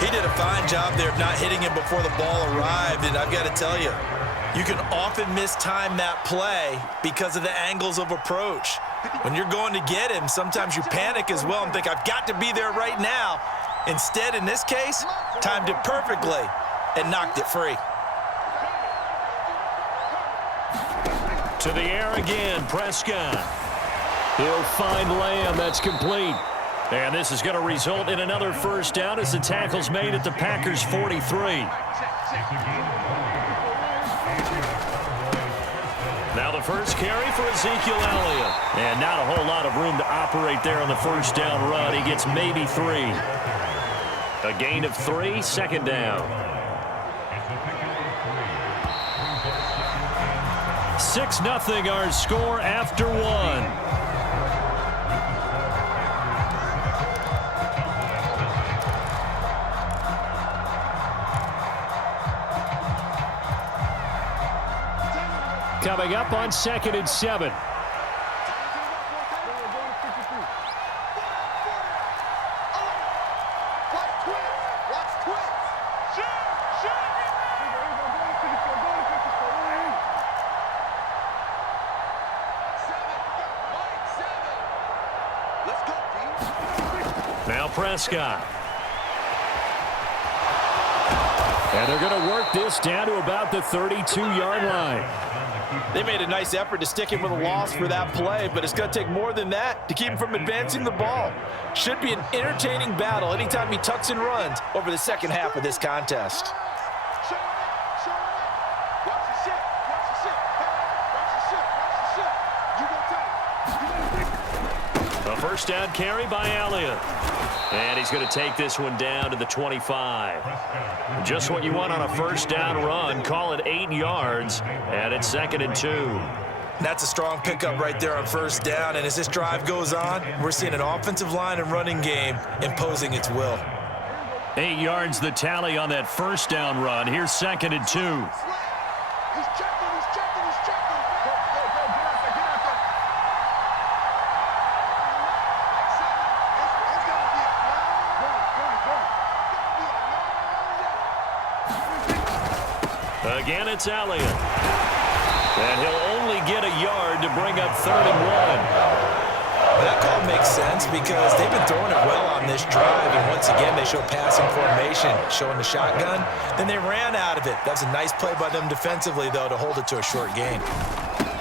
He did a fine job there of not hitting him before the ball arrived, and I've got to tell you, you can often mistime that play because of the angles of approach. When you're going to get him, sometimes you panic as well and think, I've got to be there right now. Instead, in this case, timed it perfectly and knocked it free. To the air again, Prescott. He'll find Lamb. That's complete. And this is going to result in another first down as the tackle's made at the Packers' 43. Now the first carry for Ezekiel Elliott. And not a whole lot of room to operate there on the first down run. He gets maybe 3. A gain of 3, second down. 6-0 our score after 1. Coming up on 2nd and 7. Now Prescott. And they're going to work this down to about the 32-yard line. They made a nice effort to stick him with a loss for that play, but it's going to take more than that to keep him from advancing the ball. Should be an entertaining battle anytime he tucks and runs over the second half of this contest. A first down carry by Elliott. And he's going to take this one down to the 25. Just what you want on a first down run. Call it 8 yards, and it's 2nd and 2. That's a strong pickup right there on first down, and as this drive goes on, we're seeing an offensive line and running game imposing its will. 8 yards the tally on that first down run. Here's 2nd and 2. Again, it's Elliott. And he'll only get a yard to bring up 3rd and 1. That call makes sense because they've been throwing it well on this drive, and once again they show passing formation, showing the shotgun. Then they ran out of it. That's a nice play by them defensively, though, to hold it to a short gain.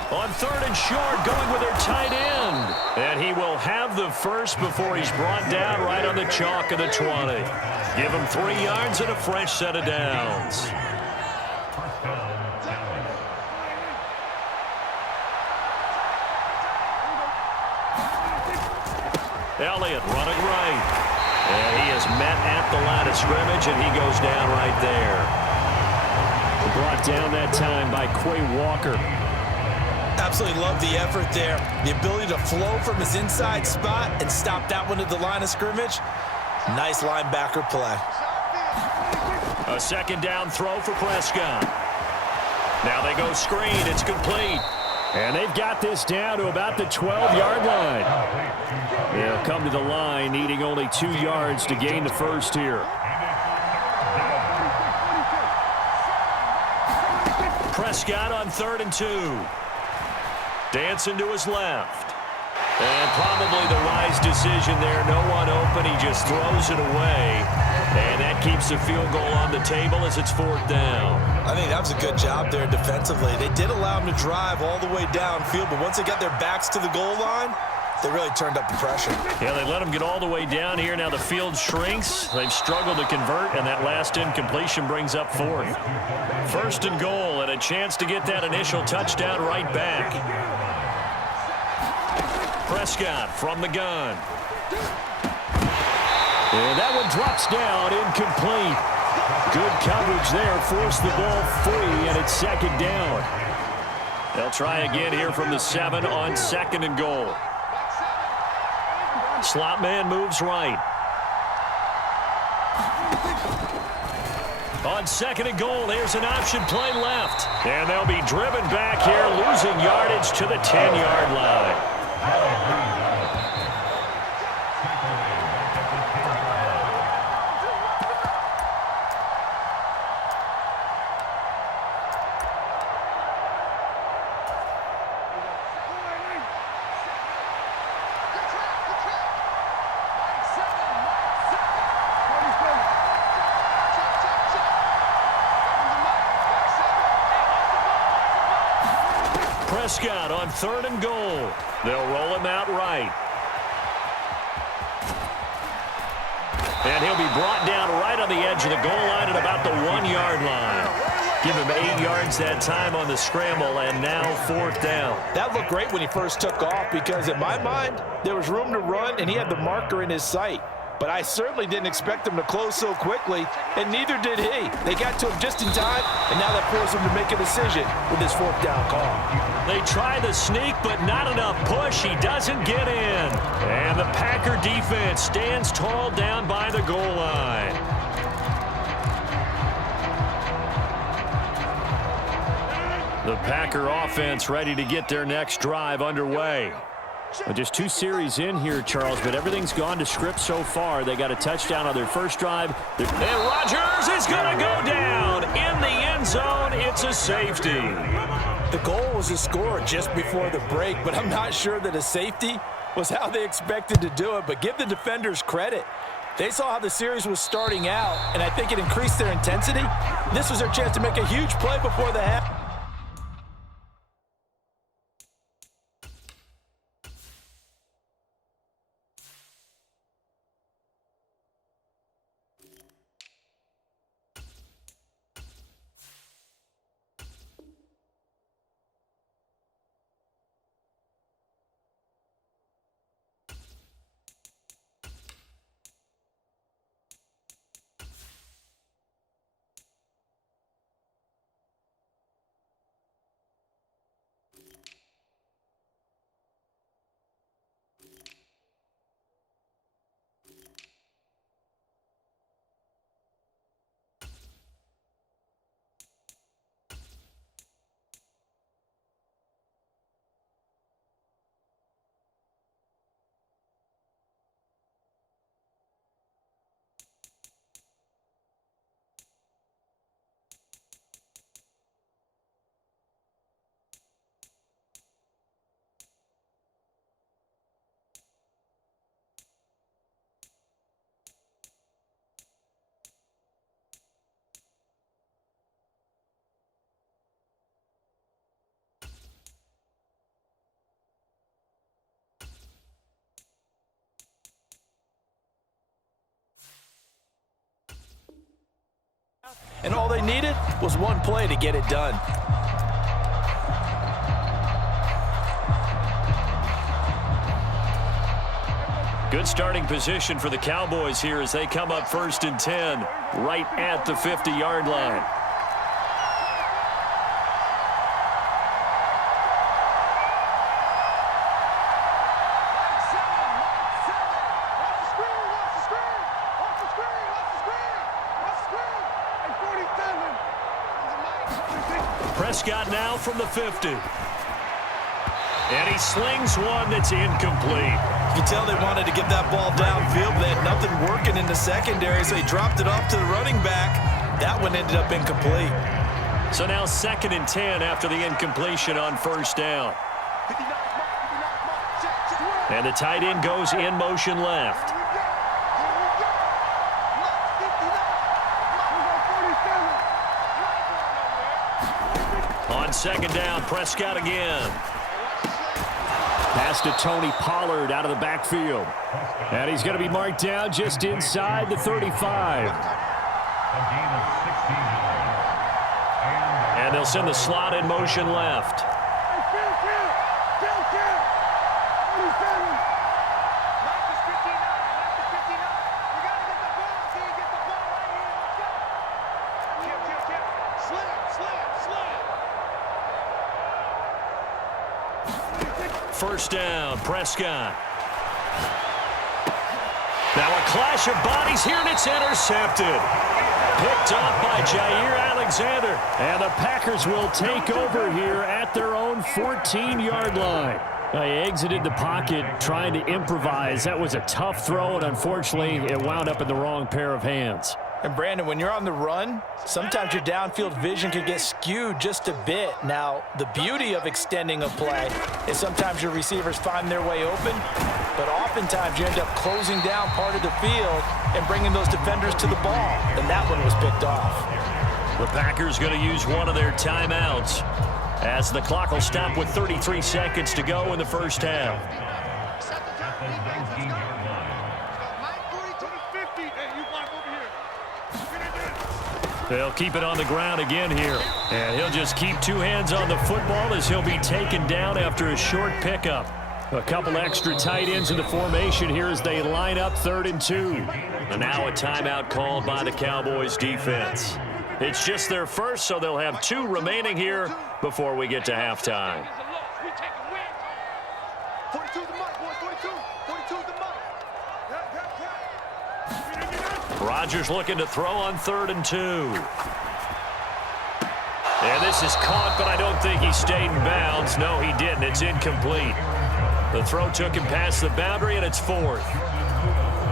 On 3rd and short, going with their tight end. And he will have the first before he's brought down right on the chalk of the 20. Give him 3 yards and a fresh set of downs. Elliott running right. And he is met at the line of scrimmage, and he goes down right there. Brought down that time by Quay Walker. Absolutely love the effort there. The ability to flow from his inside spot and stop that one at the line of scrimmage. Nice linebacker play. A second down throw for Prescott. Now they go screen. It's complete. And they've got this down to about the 12-yard line. They'll come to the line needing only 2 yards to gain the first here. Prescott on 3rd and 2. Dancing to his left. And probably the wise decision there. No one open. He just throws it away. And that keeps the field goal on the table as it's 4th down. I think that was a good job there defensively. They did allow him to drive all the way downfield, but once they got their backs to the goal line, they really turned up the pressure. Yeah, they let him get all the way down here. Now the field shrinks. They've struggled to convert, and that last incompletion brings up 4th. 1st and goal, and a chance to get that initial touchdown right back. Prescott from the gun. And that one drops down, incomplete. Good coverage there, forced the ball free, and it's 2nd down. They'll try again here from the 7 on 2nd and goal. Slot man moves right. On 2nd and goal, here's an option play left. And they'll be driven back here, losing yardage to the 10-yard line. Prescott on 3rd and goal. They'll roll him out right. And he'll be brought down right on the edge of the goal line at about the 1-yard line. Give him 8 yards that time on the scramble, and now 4th down. That looked great when he first took off because, in my mind, there was room to run, and he had the marker in his sight. But I certainly didn't expect him to close so quickly, and neither did he. They got to him just in time, and now that forced him to make a decision with his 4th down call. They try the sneak, but not enough push. He doesn't get in. And the Packer defense stands tall down by the goal line. The Packer offense ready to get their next drive underway. Well, just 2 series in here, Charles, but everything's gone to script so far. They got a touchdown on their first drive. And Rodgers is going to go down in the end zone. It's a safety. The goal was a score just before the break, but I'm not sure that a safety was how they expected to do it. But give the defenders credit. They saw how the series was starting out, and I think it increased their intensity. This was their chance to make a huge play before the half. And all they needed was one play to get it done. Good starting position for the Cowboys here as they come up 1st and 10, right at the 50-yard line. Prescott now from the 50. And he slings one that's incomplete. You can tell they wanted to get that ball downfield. They had nothing working in the secondary, so they dropped it off to the running back. That one ended up incomplete. So now 2nd and 10 after the incompletion on 1st down. And the tight end goes in motion left. On 2nd down, Prescott again. Pass to Tony Pollard out of the backfield. And he's going to be marked down just inside the 35. And they'll send the slot in motion left. First down, Prescott. Now a clash of bodies here, and it's intercepted. Picked up by Jair Alexander. And the Packers will take over here at their own 14-yard line. He exited the pocket trying to improvise. That was a tough throw, and unfortunately, it wound up in the wrong pair of hands. And, Brandon, when you're on the run, sometimes your downfield vision can get skewed just a bit. Now, the beauty of extending a play is sometimes your receivers find their way open, but oftentimes you end up closing down part of the field and bringing those defenders to the ball. And that one was picked off. The Packers going to use one of their timeouts. as the clock will stop with 33 seconds to go in the first half. They'll keep it on the ground again here. And he'll just keep two hands on the football as he'll be taken down after a short pickup. A couple extra tight ends in the formation here as they line up 3rd and 2. And now a timeout called by the Cowboys defense. It's just their first, so they'll have 2 remaining here before we get to halftime. Rodgers looking to throw on 3rd and 2. And this is caught, but I don't think he stayed in bounds. No, he didn't. It's incomplete. The throw took him past the boundary, and it's 4th.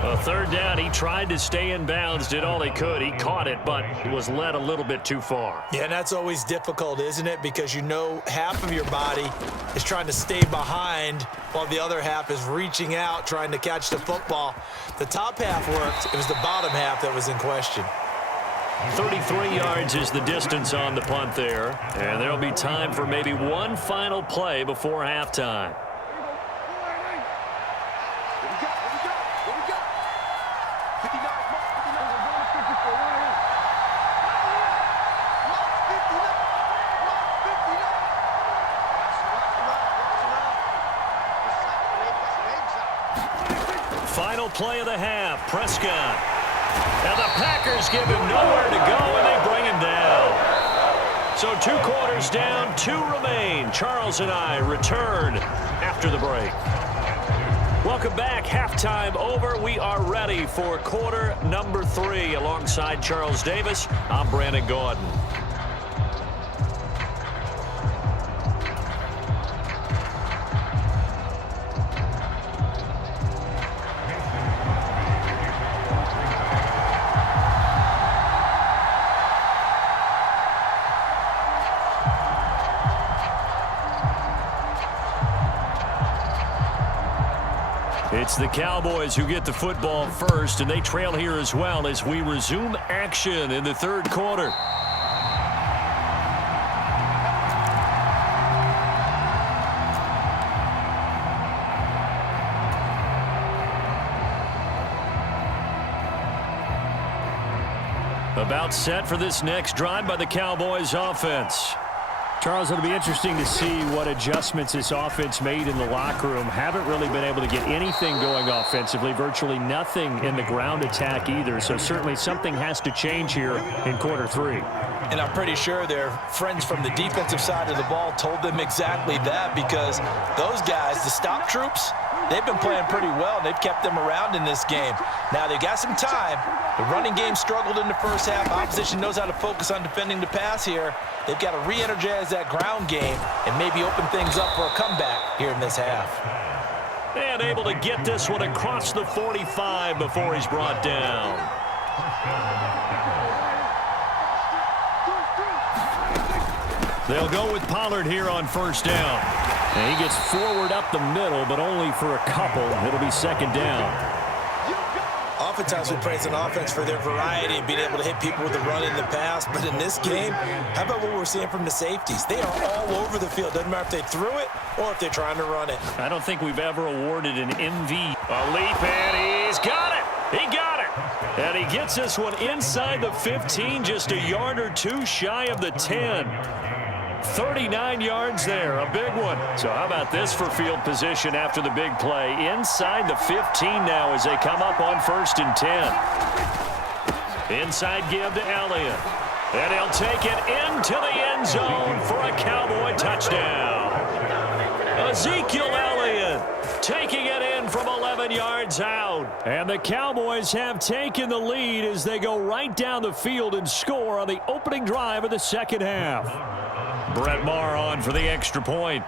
A 3rd down, he tried to stay in bounds, did all he could. He caught it, but he was led a little bit too far. Yeah, and that's always difficult, isn't it? Because you know half of your body is trying to stay behind while the other half is reaching out, trying to catch the football. The top half worked. It was the bottom half that was in question. 33 yards is the distance on the punt there. And there'll be time for maybe one final play before halftime. Final play of the half, Prescott. And the Packers give him nowhere to go, and they bring him down. So 2 quarters down, 2 remain. Charles and I return after the break. Welcome back. Halftime over. We are ready for quarter number 3. Alongside Charles Davis, I'm Brandon Gordon. It's the Cowboys who get the football first, and they trail here as well as we resume action in the 3rd quarter. About set for this next drive by the Cowboys offense. Charles, it'll be interesting to see what adjustments this offense made in the locker room. Haven't really been able to get anything going offensively, virtually nothing in the ground attack either. So certainly something has to change here in quarter 3. And I'm pretty sure their friends from the defensive side of the ball told them exactly that, because those guys, the stop troops, they've been playing pretty well. They've kept them around in this game. Now they've got some time. The running game struggled in the first half. Opposition knows how to focus on defending the pass here. They've got to re-energize that ground game and maybe open things up for a comeback here in this half. And able to get this one across the 45 before he's brought down. They'll go with Pollard here on 1st down. And he gets forward up the middle, but only for a couple. It'll be 2nd down. Oftentimes we praise an offense for their variety and being able to hit people with the run in the pass. But in this game, how about what we're seeing from the safeties? They are all over the field. Doesn't matter if they threw it or if they're trying to run it. I don't think we've ever awarded an MV. A leap, and he's got it. He got it. And he gets this one inside the 15, just a yard or 2 shy of the 10. 39 yards there, a big one. So how about this for field position after the big play? Inside the 15 now as they come up on 1st and 10. Inside give to Elliott. And he'll take it into the end zone for a Cowboy touchdown. Ezekiel Elliott taking it in from 11 yards out. And the Cowboys have taken the lead as they go right down the field and score on the opening drive of the 2nd half. Brett Maher on for the extra point.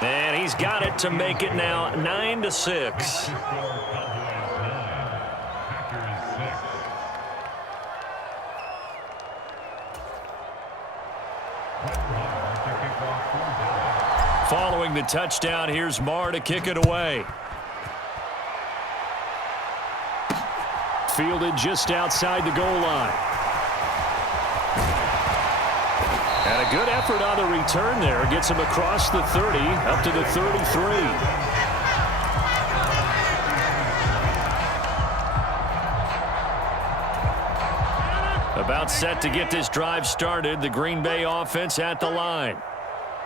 And he's got it to make it now 9-6. Following the touchdown, here's Maher to kick it away. Fielded just outside the goal line. And a good effort on the return there. Gets him across the 30, up to the 33. About set to get this drive started. The Green Bay offense at the line.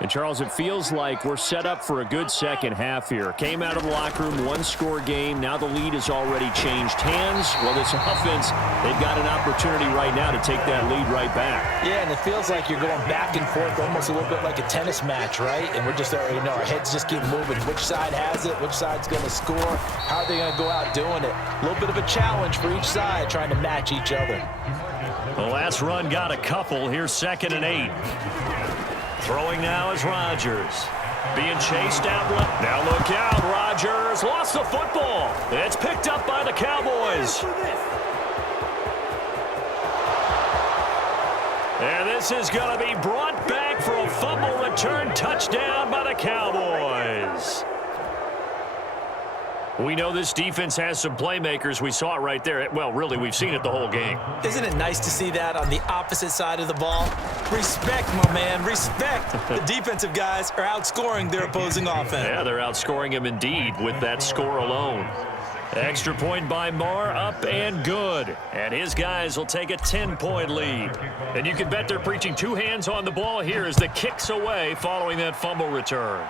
And, Charles, it feels like we're set up for a good second half here. Came out of the locker room, one-score game. Now the lead has already changed hands. Well, this offense, they've got an opportunity right now to take that lead right back. Yeah, and it feels like you're going back and forth almost a little bit like a tennis match, right? And we're just already know our heads just keep moving. Which side has it? Which side's going to score? How are they going to go out doing it? A little bit of a challenge for each side trying to match each other. The last run got a couple. Here's 2nd and 8. Throwing now is Rodgers. Being chased out left. Now look out. Rodgers lost the football. It's picked up by the Cowboys. And this is going to be brought back for a fumble return touchdown by the Cowboys. We know this defense has some playmakers. We saw it right there. Well, really, we've seen it the whole game. Isn't it nice to see that on the opposite side of the ball? Respect, my man, respect. The defensive guys are outscoring their opposing offense. Yeah, they're outscoring them indeed with that score alone. Extra point by Marr, up and good. And his guys will take a 10-point lead. And you can bet they're preaching two hands on the ball here as the kick's away following that fumble return.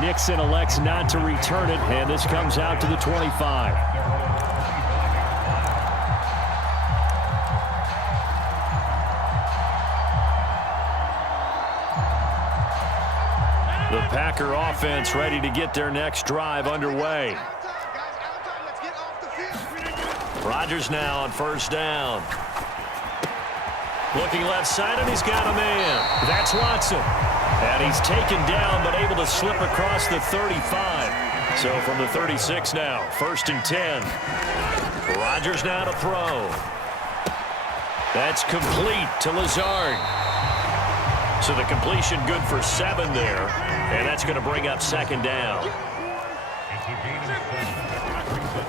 Nixon elects not to return it, and this comes out to the 25. The Packer offense ready to get their next drive underway. Rodgers now on 1st down. Looking left side, and he's got a man. That's Watson. And he's taken down, but able to slip across the 35. So from the 36 now, 1st and 10. Rodgers now to throw. That's complete to Lazard. So the completion good for 7 there. And that's going to bring up 2nd down.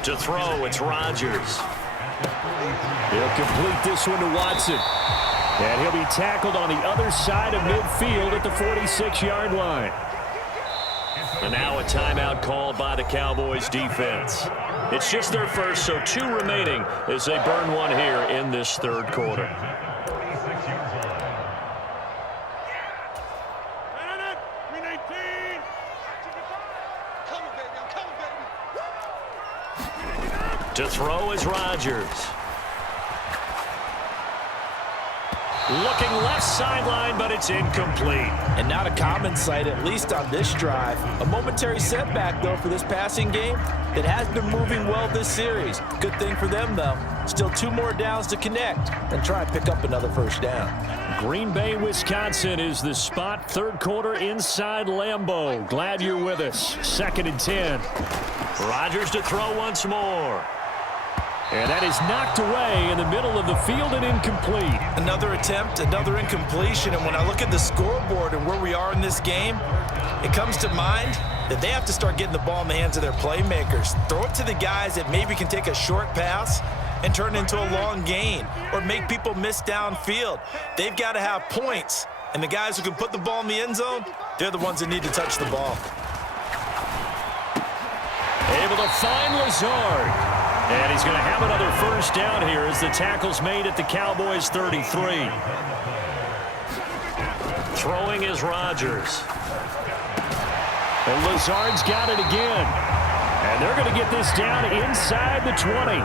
To throw, it's Rodgers. He'll complete this one to Watson. And he'll be tackled on the other side of midfield at the 46-yard line. And now a timeout called by the Cowboys defense. It's just their first, so 2 remaining as they burn one here in this 3rd quarter. To throw is Rodgers. Looking left sideline, but it's incomplete. And not a common sight, at least on this drive. A momentary setback, though, for this passing game that has been moving well this series. Good thing for them, though. Still 2 more downs to connect and try and pick up another 1st down. Green Bay, Wisconsin is the spot. 3rd quarter inside Lambeau. Glad you're with us. 2nd and 10. Rodgers to throw once more. And that is knocked away in the middle of the field and incomplete. Another attempt, another incompletion. And when I look at the scoreboard and where we are in this game, it comes to mind that they have to start getting the ball in the hands of their playmakers. Throw it to the guys that maybe can take a short pass and turn it into a long gain or make people miss downfield. They've got to have points. And the guys who can put the ball in the end zone, they're the ones that need to touch the ball. Able to find Lazard. And he's going to have another 1st down here as the tackle's made at the Cowboys' 33. Throwing is Rodgers. And Lazard's got it again. And they're going to get this down inside the 20.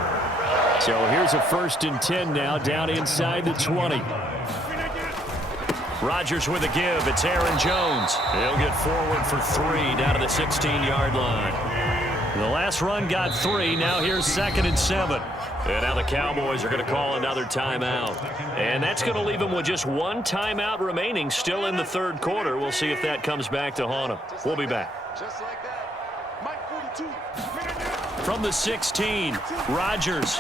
So here's a 1st and 10 now down inside the 20. Rodgers with a give. It's Aaron Jones. He'll get forward for 3 down to the 16-yard line. The last run got 3. Now here's 2nd and 7. And now the Cowboys are going to call another timeout. And that's going to leave them with just 1 timeout remaining still in the 3rd quarter. We'll see if that comes back to haunt them. We'll be back. Just like that. Mike 42. From the 16, Rodgers.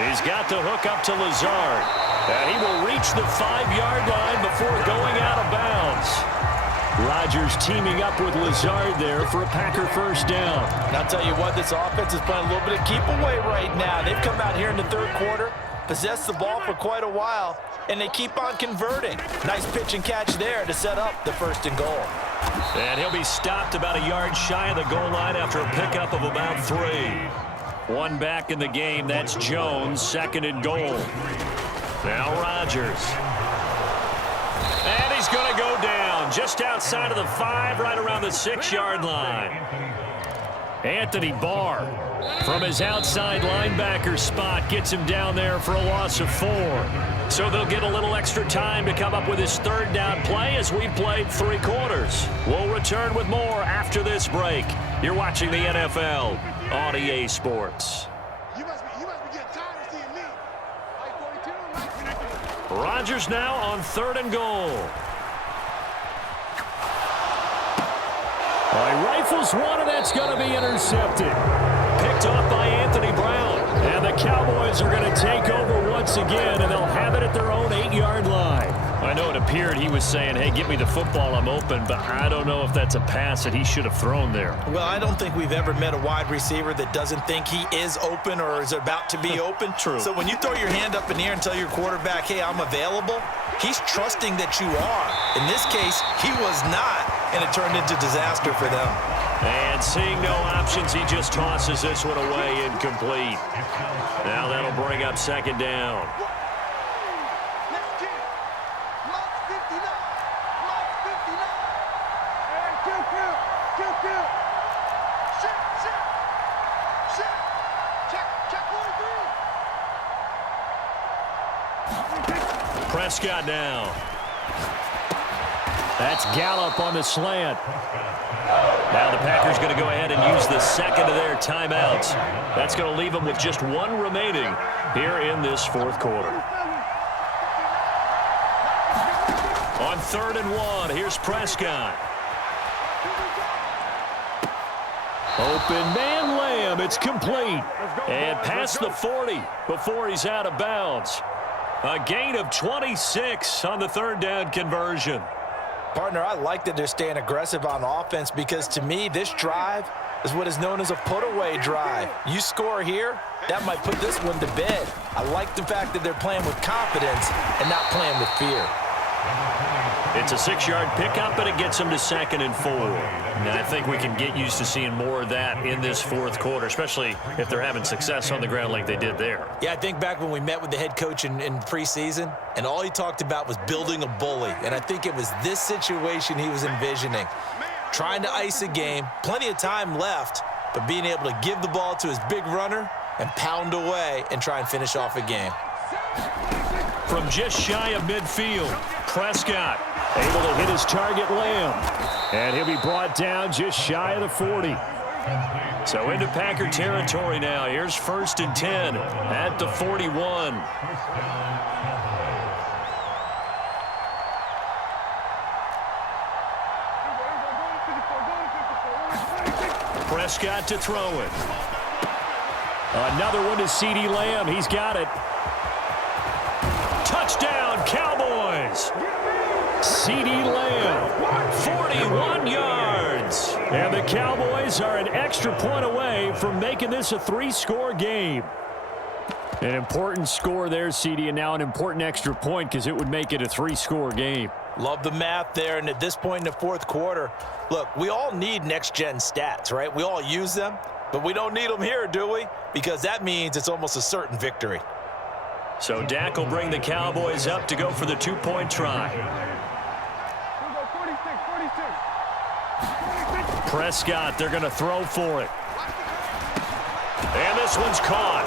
He's got the hook up to Lazard. And he will reach the 5-yard line before going out of bounds. Rodgers teaming up with Lazard there for a Packer 1st down. And I'll tell you what, this offense is playing a little bit of keep away right now. They've come out here in the 3rd quarter possessed the ball for quite a while, and they keep on converting. Nice pitch and catch there to set up the 1st and goal. And he'll be stopped about a yard shy of the goal line after a pickup of about 3. One back in the game. That's Jones, 2nd and goal. Now Rodgers. And he's going to go down just outside of the 5, right around the 6-yard line. Anthony Barr, from his outside linebacker spot, gets him down there for a loss of 4. So they'll get a little extra time to come up with his 3rd down play as we've played 3 quarters. We'll return with more after this break. You're watching the NFL on EA Sports. You must be getting tired of seeing me. Rodgers now on 3rd and goal. He rifles one, and that's going to be intercepted. Picked off by Anthony Brown. And the Cowboys are going to take over once again, and they'll have it at their own 8-yard line. I know it appeared he was saying, hey, give me the football, I'm open, but I don't know if that's a pass that he should have thrown there. Well, I don't think we've ever met a wide receiver that doesn't think he is open or is about to be open. True. So when you throw your hand up in the air and tell your quarterback, hey, I'm available, he's trusting that you are. In this case, he was not, and it turned into disaster for them. And seeing no options, he just tosses this one away incomplete. Now that'll bring up 2nd down. Prescott now. That's Gallup on the slant. Now the Packers going to go ahead and use the 2nd of their timeouts. That's going to leave them with just 1 remaining here in this 4th quarter. On 3rd and 1, here's Prescott. Open man Lamb, it's complete. And past the 40 before he's out of bounds. A gain of 26 on the 3rd down conversion. Partner, I like that they're staying aggressive on offense because, to me, this drive is what is known as a put-away drive. You score here, that might put this one to bed. I like the fact that they're playing with confidence and not playing with fear. It's a 6-yard pickup, and it gets them to 2nd and 4. And I think we can get used to seeing more of that in this 4th quarter, especially if they're having success on the ground like they did there. Yeah, I think back when we met with the head coach in preseason, and all he talked about was building a bully. And I think it was this situation he was envisioning. Trying to ice a game, plenty of time left, but being able to give the ball to his big runner and pound away and try and finish off a game. From just shy of midfield, Prescott able to hit his target Lamb. And he'll be brought down just shy of the 40. So into Packer territory now. Here's 1st and 10 at the 41. Prescott to throw it. Another one to CeeDee Lamb. He's got it. Touchdown, Cowboys. CeeDee Lamb, 41 yards. And the Cowboys are an extra point away from making this a 3-score game. An important score there, CeeDee, and now an important extra point because it would make it a 3-score game. Love the math there, and at this point in the 4th quarter, look, we all need next-gen stats, right? We all use them, but we don't need them here, do we? Because that means it's almost a certain victory. So Dak will bring the Cowboys up to go for the 2-point try. Prescott, they're going to throw for it. And this one's caught.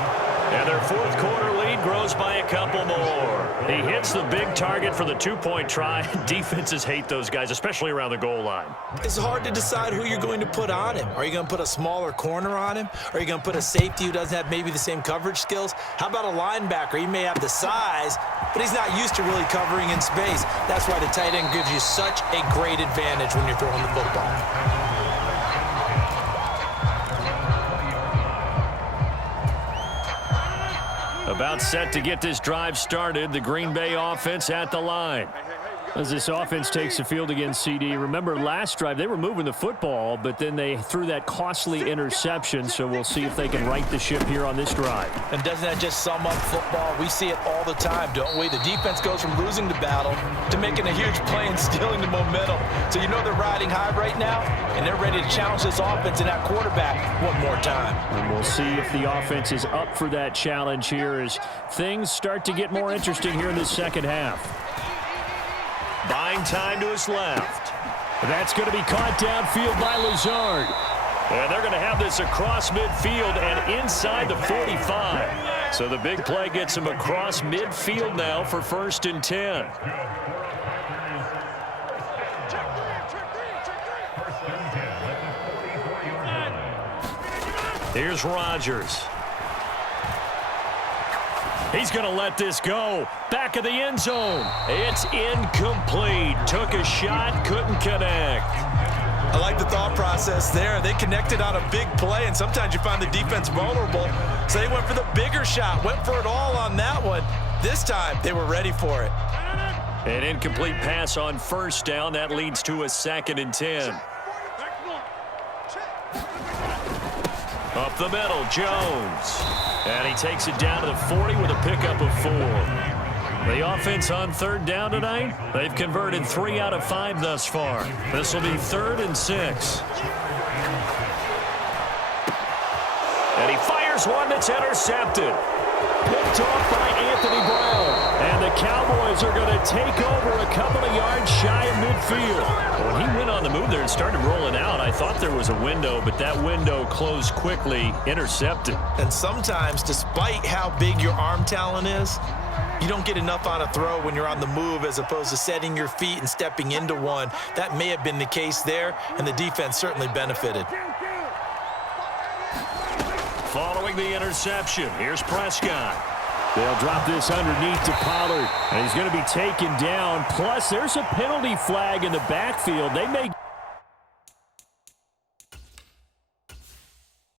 And their 4th quarter lead grows by a couple more. He hits the big target for the 2-point try. Defenses hate those guys, especially around the goal line. It's hard to decide who you're going to put on him. Are you going to put a smaller corner on him? Are you going to put a safety who doesn't have maybe the same coverage skills? How about a linebacker? He may have the size, but he's not used to really covering in space. That's why the tight end gives you such a great advantage when you're throwing the football. About set to get this drive started. The Green Bay offense at the line. As this offense takes the field against CD, remember last drive they were moving the football, but then they threw that costly interception, so we'll see if they can right the ship here on this drive. And doesn't that just sum up football? We see it all the time, don't we? The defense goes from losing the battle to making a huge play and stealing the momentum. So you know they're riding high right now, and they're ready to challenge this offense and that quarterback one more time. And we'll see if the offense is up for that challenge here as things start to get more interesting here in the second half. Buying time to his left. That's going to be caught downfield by Lazard. And they're going to have this across midfield and inside the 45. So the big play gets him across midfield now for 1st and 10. Here's Rodgers. He's going to let this go. Back of the end zone. It's incomplete. Took a shot, couldn't connect. I like the thought process there. They connected on a big play, and sometimes you find the defense vulnerable. So they went for the bigger shot, went for it all on that one. This time, they were ready for it. An incomplete pass on 1st down. That leads to a 2nd and 10. Up the middle, Jones. And he takes it down to the 40 with a pickup of 4. The offense on 3rd down tonight, they've converted 3 out of 5 thus far. This will be 3rd and 6. And he fires one that's intercepted. Picked off by Anthony Brown. And the Cowboys are going to take over a couple of yards shy of midfield. When he went on the move there and started rolling out, I thought there was a window, but that window closed quickly, intercepted. And sometimes, despite how big your arm talent is, you don't get enough on a throw when you're on the move as opposed to setting your feet and stepping into one. That may have been the case there, and the defense certainly benefited. Following the interception, here's Prescott. They'll drop this underneath to Pollard, and he's going to be taken down. Plus, there's a penalty flag in the backfield. They may